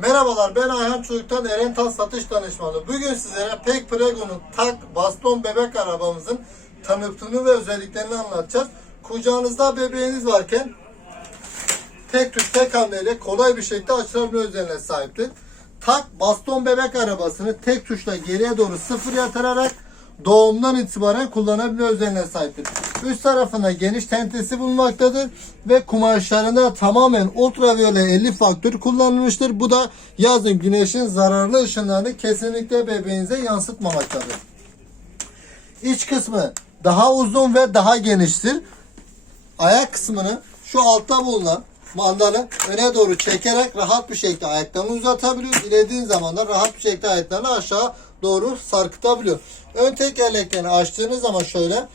Merhabalar ben Ayhan Çocuk'tan Erental Satış Danışmanı. Bugün sizlere Pek Prego'nun tak baston bebek arabamızın tanıtımını ve özelliklerini anlatacağız. Kucağınızda bebeğiniz varken tek tuş tek hamleyle kolay bir şekilde açılabilme özelliğine sahiptir. Tak baston bebek arabasını tek tuşla geriye doğru sıfır yatırarak doğumdan itibaren kullanabilme özelliğine sahiptir. Üst tarafında geniş tentesi bulunmaktadır ve kumaşlarında tamamen ultraviyole 50 faktör kullanılmıştır. Bu da yazın güneşin zararlı ışınlarını kesinlikle bebeğinize yansıtmamaktadır. İç kısmı daha uzun ve daha geniştir. Ayak kısmını şu altta bulunan mandalı öne doğru çekerek rahat bir şekilde ayaklarını uzatabiliyor. Dilediğin zaman da rahat bir şekilde ayaklarını aşağı doğru sarkıtabiliyor. Ön tekerleklerini açtığınız zaman şöyle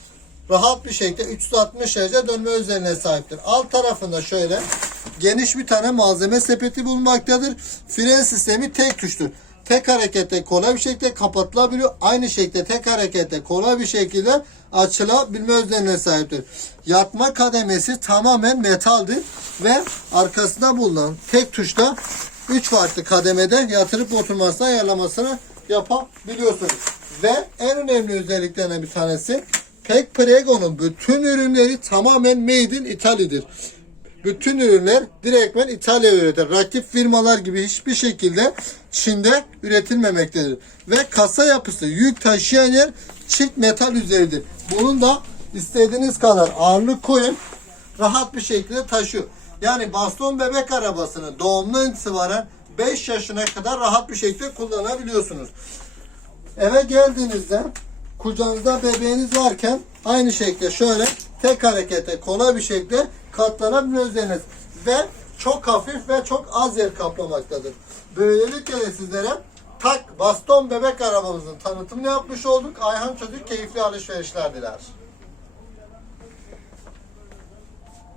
rahat bir şekilde 360 derece dönme özelliğine sahiptir. Alt tarafında şöyle geniş bir tane malzeme sepeti bulunmaktadır. Fren sistemi tek tuştur. Tek harekette kolay bir şekilde kapatılabiliyor. Aynı şekilde tek harekette kolay bir şekilde açılabilme özelliğine sahiptir. Yatma kademesi tamamen metaldir ve arkasında bulunan tek tuşla 3 farklı kademede yatırıp oturmasını ayarlamasını yapabiliyorsunuz. Ve en önemli özelliklerinden bir tanesi Pek Prego'nun bütün ürünleri tamamen made in Italy'dir. Bütün ürünler direktmen İtalya'ya üretilir. Rakip firmalar gibi hiçbir şekilde Çin'de üretilmemektedir. Ve kasa yapısı yük taşıyan yer çift metal üzeridir. Bunun da istediğiniz kadar ağırlık koyun rahat bir şekilde taşıyor. Yani baston bebek arabasını doğumdan itibaren 5 yaşına kadar rahat bir şekilde kullanabiliyorsunuz. Eve geldiğinizde kucağınızda bebeğiniz varken aynı şekilde şöyle tek harekete kolay bir şekilde katlanabilirsiniz ve çok hafif ve çok az yer kaplamaktadır. Böylelikle de sizlere tak baston bebek arabamızın tanıtımını yapmış olduk. Ayhan Çocuk keyifli alışverişler diler.